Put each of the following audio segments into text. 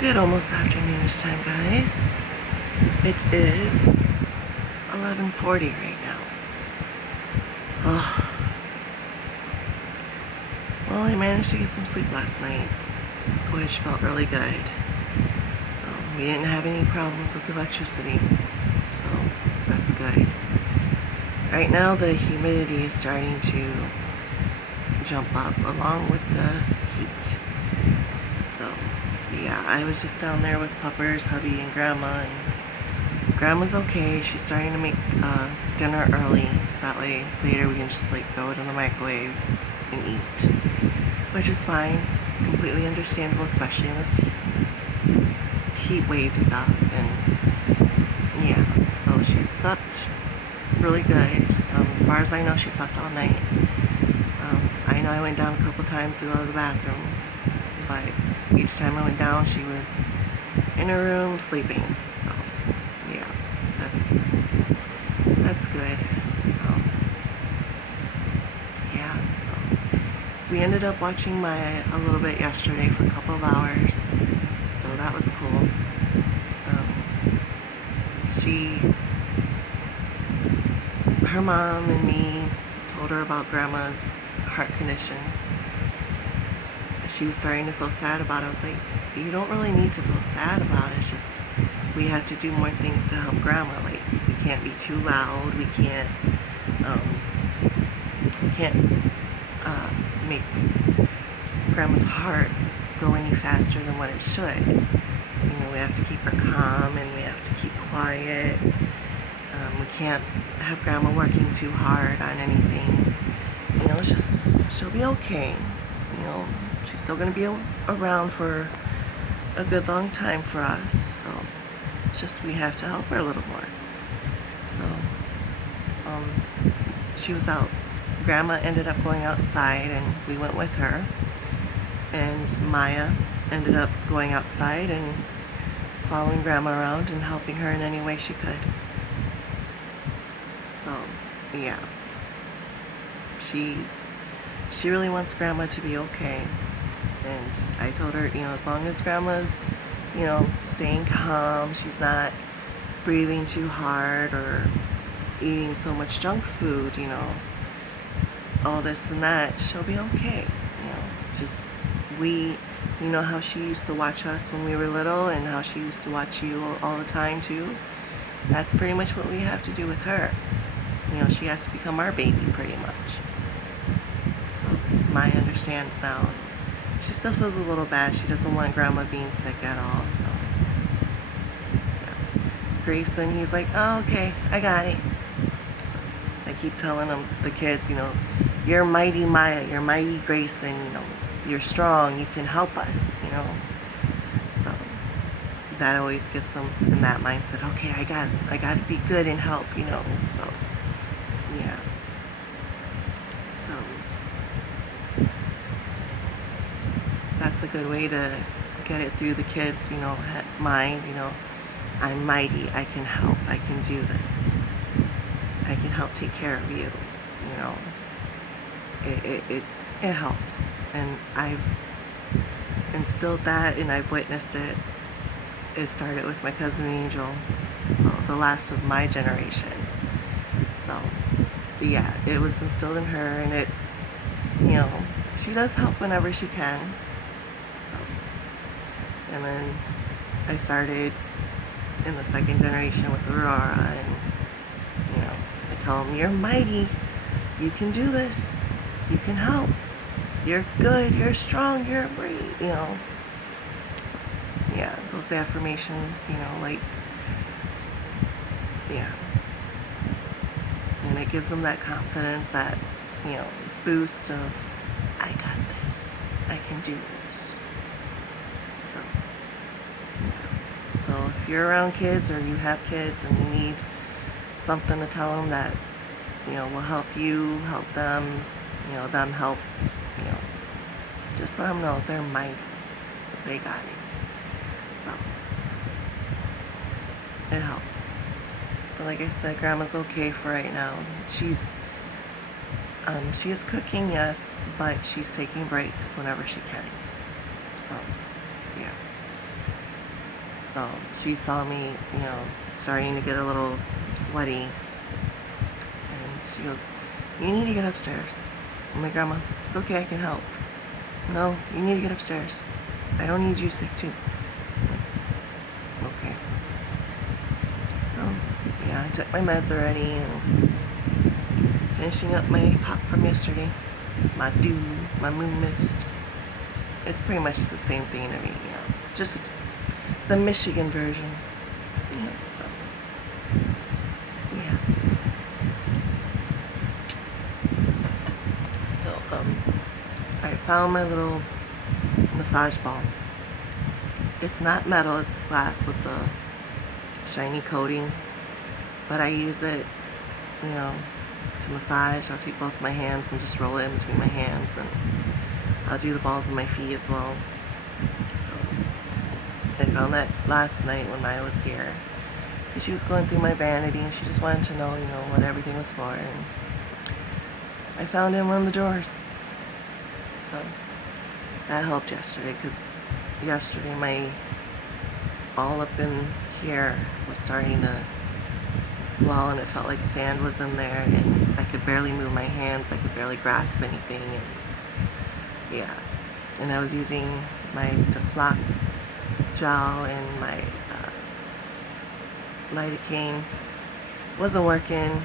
Good almost afternoonish time, guys. It is 11:40 right now. Oh. Well, I managed to get some sleep last night, which felt really good. So we didn't have any problems with electricity, so that's good. Right now the humidity is starting to jump up along with the heat. So yeah, I was just down there with Puppers, hubby, and Grandma, and Grandma's okay. She's starting to make dinner early, so that way later we can just like throw it in the microwave and eat, which is fine, completely understandable, especially in this heat wave stuff. And yeah, so she slept really good. As far as I know, she slept all night. I know I went down a couple times to go to the bathroom, but each time I went down, she was in her room sleeping. So yeah, that's good. Yeah, so we ended up watching Maya a little bit yesterday for a couple of hours, so that was cool. Her mom and me told her about Grandma's heart condition. She was starting to feel sad about it. I was like, you don't really need to feel sad about it. It's just we have to do more things to help Grandma. Like, we can't be too loud. We can't make Grandma's heart go any faster than what it should. You know, we have to keep her calm and we have to keep quiet. We can't have Grandma working too hard on anything. You know, it's just, she'll be okay. You know, she's still going to be around for a good long time for us. So it's just we have to help her a little more. So she was out. Grandma ended up going outside and we went with her. And Maya ended up going outside and following Grandma around and helping her in any way she could. So yeah, she really wants Grandma to be okay. And I told her, you know, as long as Grandma's, you know, staying calm, she's not breathing too hard or eating so much junk food, you know, all this and that, she'll be okay. You know, just you know how she used to watch us when we were little and how she used to watch you all the time too. That's pretty much what we have to do with her. You know, she has to become our baby pretty much. So Maya understands now. She still feels a little bad. She doesn't want Grandma being sick at all. So yeah. Grayson, he's like, oh, okay, I got it. So I keep telling him, the kids, you know, you're mighty Maya, you're mighty Grayson, you know, you're strong, you can help us, you know. So that always gets them in that mindset. Okay, I got to be good and help, you know. So yeah. So that's a good way to get it through the kids, you know, mind, you know, I'm mighty, I can help, I can do this. I can help take care of you, you know. It helps. And I've instilled that and I've witnessed it. It started with my cousin Angel, so the last of my generation. So yeah, it was instilled in her, and it, you know, she does help whenever she can. So, and then I started in the second generation with Aurora, and you know, I tell them, you're mighty, you can do this, you can help, you're good, you're strong, you're brave, you know. Yeah, those affirmations, you know, like, yeah. And it gives them that confidence, that, you know, boost of, I got this, I can do this. So, yeah. So if you're around kids or you have kids and you need something to tell them that, you know, will help you, help them, you know, them help, you know, just let them know they're mighty, they got it. So it helps. But like I said, Grandma's okay for right now. She is cooking, yes, but she's taking breaks whenever she can. So yeah. So she saw me, starting to get a little sweaty, and she goes, "You need to get upstairs." I'm like, "Grandma, it's okay, I can help." "No, you need to get upstairs. I don't need you sick too." Okay. So, yeah, I took my meds already and finishing up my pop from yesterday. My dew, my moon mist. It's pretty much the same thing to me, just the Michigan version. So, yeah. So, I found my little massage ball. It's not metal, it's glass with the shiny coating, but I use it, to massage. I'll take both my hands and just roll it in between my hands, and I'll do the balls on my feet as well. So I found that last night when I was here, because she was going through my vanity and she just wanted to know, what everything was for, and I found it in one of the drawers. So that helped yesterday, because yesterday my all up in here was starting to swell, and it felt like sand was in there, and I could barely move my hands, I could barely grasp anything, and yeah. And I was using my Deflop gel and my lidocaine. Wasn't working.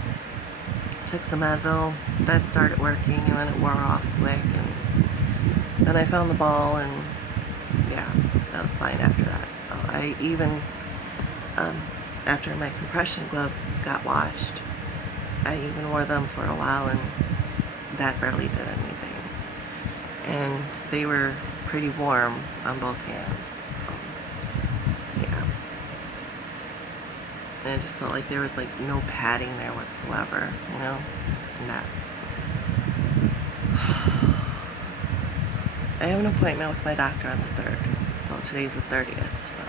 Took some Advil, that started working, and then it wore off quick, and then I found the ball, and yeah, that was fine after that. So I even, after my compression gloves got washed, I even wore them for a while, and that barely did anything. And they were pretty warm on both hands, so yeah. And it just felt like there was like no padding there whatsoever, and that. I have an appointment with my doctor on the 3rd, so today's the 30th, so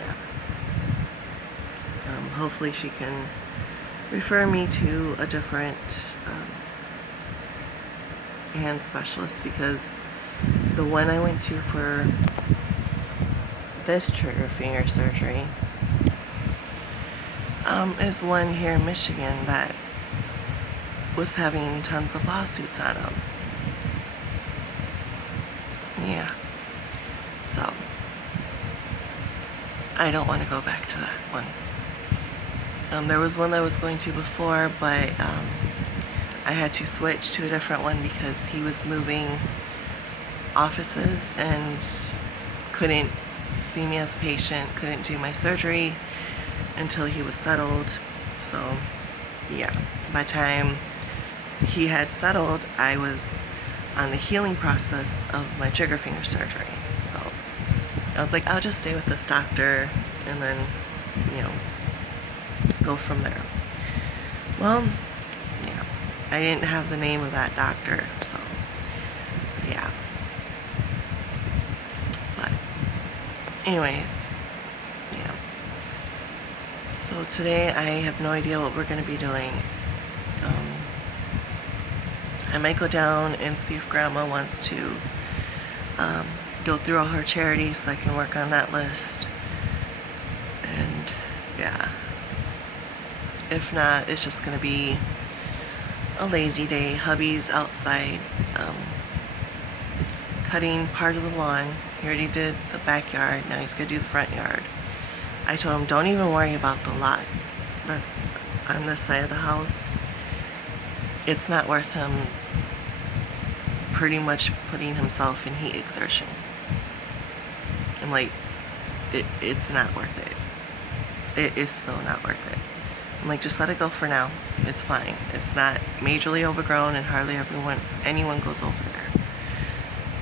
yeah. Hopefully she can refer me to a different hand specialist, because the one I went to for this trigger finger surgery is one here in Michigan that was having tons of lawsuits on them. Yeah. So I don't want to go back to that one. There was one that I was going to before, but I had to switch to a different one because he was moving offices and couldn't see me as a patient, couldn't do my surgery until he was settled. So yeah, by the time he had settled, I was on the healing process of my trigger finger surgery. So I was like, I'll just stay with this doctor and then, go from there. Well, yeah, I didn't have the name of that doctor, so yeah. But anyways, yeah. So today I have no idea what we're going to be doing. I might go down and see if Grandma wants to go through all her charities so I can work on that list. And yeah. If not, it's just going to be a lazy day. Hubby's outside cutting part of the lawn. He already did the backyard. Now he's going to do the front yard. I told him, don't even worry about the lot that's on this side of the house. It's not worth him pretty much putting himself in heat exertion. I'm like, it's not worth it. It is so not worth it. I'm like, just let it go for now. It's fine. It's not majorly overgrown, and hardly anyone goes over there.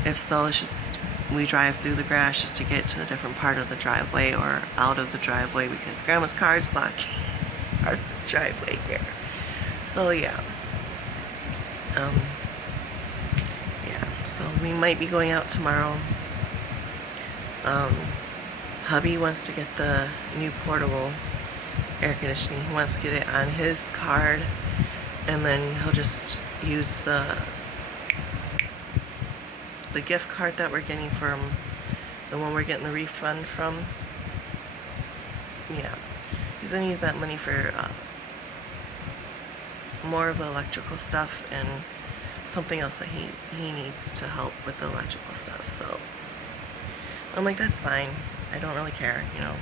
If so, it's just we drive through the grass just to get to a different part of the driveway or out of the driveway, because Grandma's car is blocking our driveway here. So yeah. So we might be going out tomorrow. Hubby wants to get the new portable air conditioning. He wants to get it on his card, and then he'll just use the gift card that we're getting from the one we're getting the refund from. Yeah, he's gonna use that money for more of the electrical stuff and something else that he needs to help with the electrical stuff. So I'm like, that's fine. I don't really care, you know,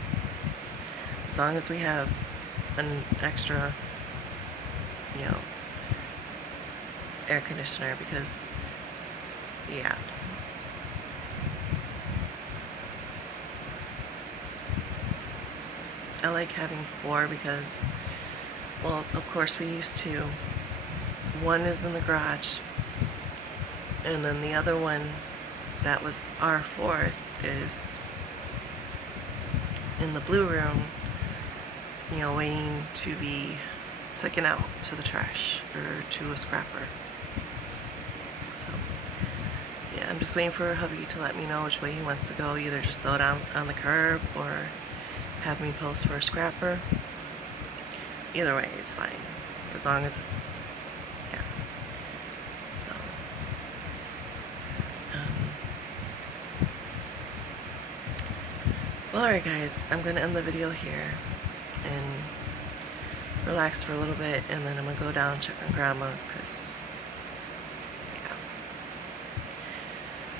as long as we have an extra, you know, air conditioner, because yeah, I like having 4 because, well, of course we used to. One is in the garage, and then the other one that was our 4th is in the blue room, you know, waiting to be taken out to the trash or to a scrapper. So yeah, I'm just waiting for hubby to let me know which way he wants to go. Either just throw it on the curb or have me post for a scrapper. Either way, it's fine, as long as it's, yeah. So well, alright guys, I'm gonna end the video here and relax for a little bit, and then I'm gonna go down and check on Grandma, because yeah,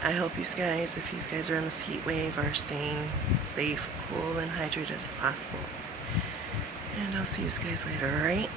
I hope you guys, if you guys are in this heat wave, are staying safe, cool, and hydrated as possible. And I'll see you guys later, alright?